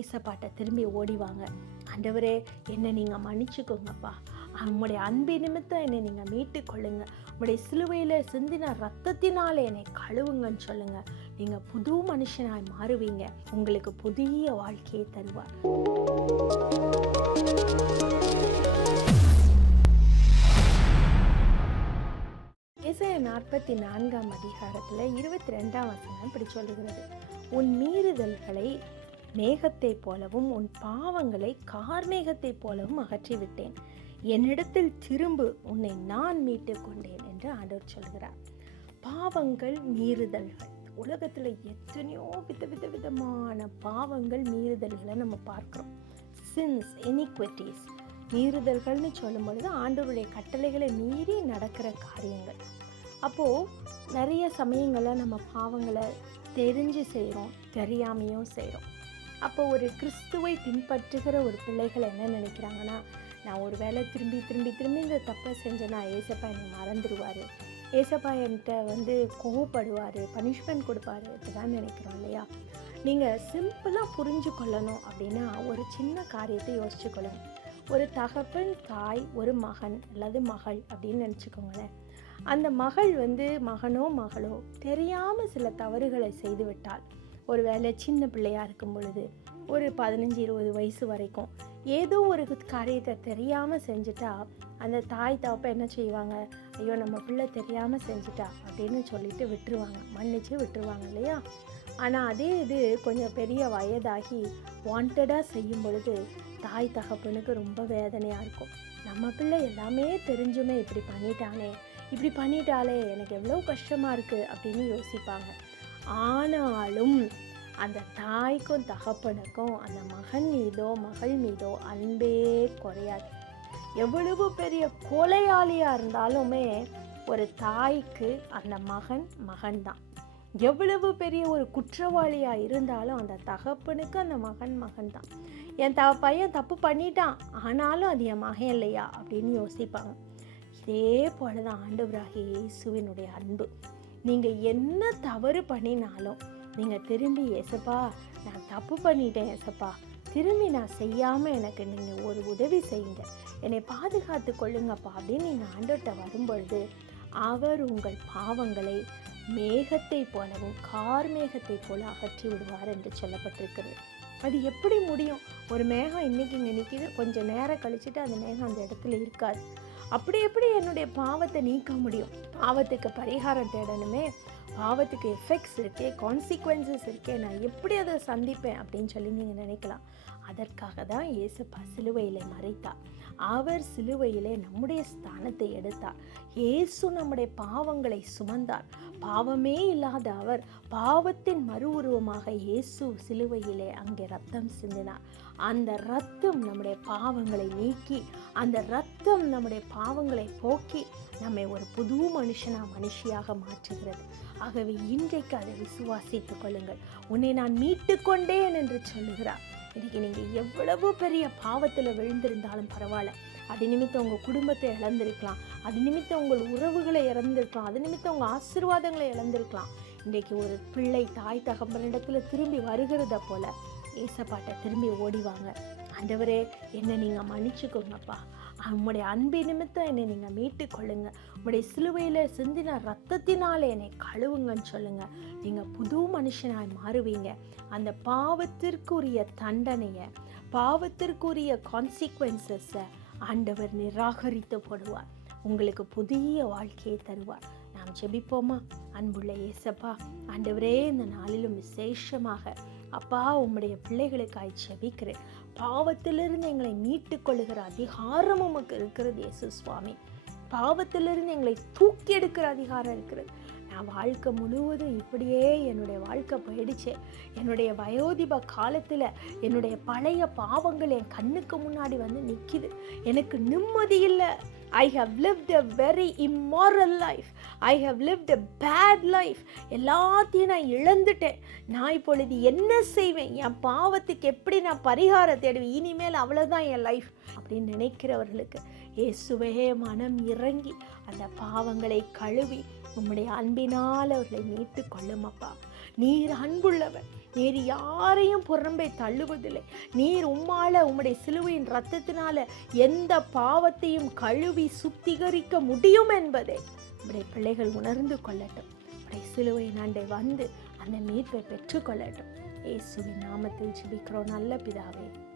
ஏசப்பாட்ட திரும்பி ஓடிவாங்க. ஆண்டவரே, என்னை நீங்கள் மன்னிச்சுக்கோங்கப்பா, உம்முடைய அன்பு நிமித்தம் என்னை நீங்கள் மீட்டு கொள்ளுங்க, உம்முடைய சிலுவையில் சிந்தின ரத்தத்தினால் என்னை கழுவுங்கன்னு சொல்லுங்க. நீங்கள் புது மனுஷனாய் மாறுவீங்க. உங்களுக்கு புதிய வாழ்க்கையை தருவார். ஏசாயா 44 அதிகாரத்தில் 22 இப்படி சொல்லுகிறது, உன் மீறுதல்களை மேகத்தை போலவும் உன் பாவங்களை கார்மேகத்தை போலவும் அகற்றிவிட்டேன், என்னிடத்தில் திரும்பு, உன்னை நான் மீட்டு கொண்டேன் என்று ஆண்டவர் சொல்கிறார். பாவங்கள், மீறுதல்கள், உலகத்தில் எத்தனையோ விதமான பாவங்கள், மீறுதல்களை நம்ம பார்க்குறோம். சின்ஸ், இனிக்விட்டிஸ், மீறுதல்கள்னு சொல்லும் பொழுது ஆண்டவருடைய கட்டளைகளை மீறி நடக்கிற காரியங்கள். அப்போது நிறைய சமயங்களில் நம்ம பாவங்களை தெரிஞ்சு செய்கிறோம், தெரியாமையும் செய்கிறோம். அப்போது ஒரு கிறிஸ்துவை பின்பற்றுகிற ஒரு பிள்ளைகள் என்ன நினைக்கிறாங்கன்னா, நான் ஒரு வேளை திரும்பி இந்த தப்பை செஞ்சேன்னா ஏசப்பா என்னை மறந்துடுவார், ஏசப்பா என்கிட்ட கோவப்படுவார், பனிஷ்மெண்ட் கொடுப்பாரு, இப்படிதான் நினைக்கிறோம் இல்லையா? நீங்கள் சிம்பிளாக புரிஞ்சு கொள்ளணும் அப்படின்னா ஒரு சின்ன காரியத்தை யோசிச்சு கொள்ளுங்க. ஒரு தகப்பன், தாய், ஒரு மகன் அல்லது மகள் அப்படின்னு நினச்சிக்கோங்களேன். அந்த மகள் மகனோ மகளோ தெரியாமல் சில தவறுகளை செய்து விட்டால், ஒரு வேளை சின்ன பிள்ளையாக இருக்கும் பொழுது ஒரு 15-20 வயசு வரைக்கும் ஏதோ ஒரு காரியத்தை தெரியாமல் செஞ்சுட்டா, அந்த தாய் தகப்ப என்ன செய்வாங்க, ஐயோ நம்ம பிள்ளை தெரியாமல் செஞ்சுட்டா அப்படின்னு சொல்லிட்டு விட்டுருவாங்க, மன்னிச்சு விட்டுருவாங்க இல்லையா? ஆனால் அதே இது கொஞ்சம் பெரிய வயதாகி வாண்டடாக செய்யும் பொழுது தாய் தகப்பனுக்கு ரொம்ப வேதனையாக இருக்கும். நம்ம பிள்ளை எல்லாமே தெரிஞ்சுமே இப்படி பண்ணிட்டாலே எனக்கு எவ்வளோ கஷ்டமாக இருக்குது அப்படின்னு யோசிப்பாங்க. ஆனாலும் அந்த தாய்க்கும் தகப்பனுக்கும் அந்த மகன் மீதோ மகள் மீதோ அன்பே குறையாது. எவ்வளவு பெரிய கொலையாளியாக இருந்தாலுமே ஒரு தாய்க்கு அந்த மகன் தான். எவ்வளவு பெரிய ஒரு குற்றவாளியாக இருந்தாலும் அந்த தகப்பனுக்கு அந்த மகன் தான். என் பையன் தப்பு பண்ணிட்டான், ஆனாலும் அது என் மகன் இல்லையா அப்படின்னு யோசிப்பாங்க. இதே போல தான் ஆண்டவராகிய இயேசுவினுடைய அன்பு. நீங்கள் என்ன தவறு பண்ணினாலும் நீங்கள் திரும்பி, ஏசப்பா நான் தப்பு பண்ணிட்டேன் ஏசப்பா, திரும்பி நான் செய்யாமல் எனக்கு நீங்கள் ஒரு உதவி செய்யுங்க, என்னை பாதுகாத்து கொள்ளுங்கப்பா அப்படின்னு நீங்கள் ஆண்டவர்கிட்ட வரும்பொழுது அவர் உங்கள் பாவங்களை மேகத்தை போலவும் கார்மேகத்தை போல அகற்றி விடுவார் என்று சொல்லப்பட்டிருக்கிறது. அது எப்படி முடியும்? ஒரு மேகம் இன்னைக்கு இங்கே நிற்கிது, கொஞ்சம் நேரம் கழிச்சுட்டு அந்த மேகம் அந்த இடத்துல இருக்காது. அப்படி எப்படி என்னுடைய பாவத்தை நீக்க முடியும்? பாவத்துக்கு பரிகாரம் தேடணுமே, பாவத்துக்கு எஃபெக்ட்ஸ் இருக்கே, கான்சிக்வன்சஸ் இருக்கே, நான் எப்படி அதை சந்திப்பேன் அப்படின்னு சொல்லி நீங்கள் நினைக்கலாம். அதற்காக தான் இயேசுப்பா சிலுவையில் மறைத்தார். அவர் சிலுவையிலே நம்முடைய ஸ்தானத்தை எடுத்தார். இயேசு நம்முடைய பாவங்களை சுமந்தார். பாவமே இல்லாத அவர் பாவத்தின் மறு உருவமாக இயேசு சிலுவையிலே அங்கே ரத்தம் சிந்தினார். அந்த ரத்தம் நம்முடைய பாவங்களை நீக்கி, அந்த ரத்தம் நம்முடைய பாவங்களை போக்கி நம்மை ஒரு புது மனுஷியாக மாற்றுகிறது. ஆகவே இன்றைக்கு அதை விசுவாசித்துக் கொள்ளுங்கள். உன்னை நான் மீட்டு கொண்டேன் என்று சொல்லுகிறார். இன்றைக்கி நீங்கள் எவ்வளவு பெரிய பாவத்தில் விழுந்திருந்தாலும் பரவாயில்ல, அது நிமித்தம் உங்கள் குடும்பத்தை இழந்திருக்கலாம், அது நிமித்தம் உங்கள் உறவுகளை இழந்திருக்கலாம், அது நிமித்தம் உங்கள் ஆசீர்வாதங்களை இழந்திருக்கலாம். இன்றைக்கு ஒரு பிள்ளை தாய் தகப்பனிடத்தில் திரும்பி வருகிறத போல ஏசப்பாட்ட திரும்பி ஓடிவாங்க. ஆண்டவரே, என்னை நீங்கள் மன்னிச்சுக்கோங்கப்பா, உம்முடைய அன்பு நிமித்தம் என்னை நீங்கள் மீட்டு கொள்ளுங்க, உம்முடைய சிலுவையில் சிந்தின ரத்தத்தினால் என்னை கழுவுங்கன்னு சொல்லுங்க. நீங்கள் புது மனுஷனாய் மாறுவீங்க. அந்த பாவத்திற்குரிய தண்டனையை, பாவத்திற்குரிய கான்சிக்வன்சஸை ஆண்டவர் நிராகரித்து போடுவார். உங்களுக்கு புதிய வாழ்க்கையை தருவார். நாம் ஜெபிப்போமா? அன்புள்ள இயேசப்பா, ஆண்டவரே, இந்த நாளிலும் விசேஷமாக அப்பா உம்முடைய பிள்ளைகளுக்காய் ஜெபிக்கிறேன். பாவத்திலிருந்து எங்களை மீட்டு கொள்ளுகிற அதிகாரம் உமக்கு இருக்கிறது இயேசு சுவாமி. பாவத்திலிருந்து எங்களை தூக்கி எடுக்கிற அதிகாரம் இருக்கிறது. நான் வாழ்க்கை முழுவதும் இப்படியே என்னுடைய வாழ்க்கை போயிடுச்சு. என்னுடைய வயோதிப காலத்தில் என்னுடைய பழைய பாவங்கள் என் கண்ணுக்கு முன்னாடி நிற்கிது. எனக்கு நிம்மதி இல்லை. I have lived a very immoral life. I have lived a bad life. எல்லாத்தையும் நான் இழந்துட்டேன். நான் இப்பொழுது என்ன செய்வேன்? என் பாவத்துக்கு எப்படி நான் பரிகாரம் தேடுவேன்? இனிமேல் அவ்வளோதான் என் லைஃப் அப்படின்னு நினைக்கிறவர்களுக்கு இயேசுவே மனம் இறங்கி அந்த பாவங்களை கழுவி உம்முடைய அன்பினால் அவர்களை மீட்டு கொள்ளுமப்பா. நீர் அன்புள்ளவர். நீர் யாரையும் புறம்பே தள்ளுவதில்லை. நீர் உம்மால உம்முடைய சிலுவையின் இரத்தத்தினால எந்த பாவத்தையும் கழுவி சுத்திகரிக்க முடியும் என்பதை உம்முடைய பிள்ளைகள் உணர்ந்து கொள்ளட்டும். உம்முடைய சிலுவையின் அண்டை வந்து அந்த மீட்பை பெற்றுக்கொள்ளட்டும். இயேசுவின் நாமத்தில் ஜெபிக்கிறோம் நல்ல பிதாவே.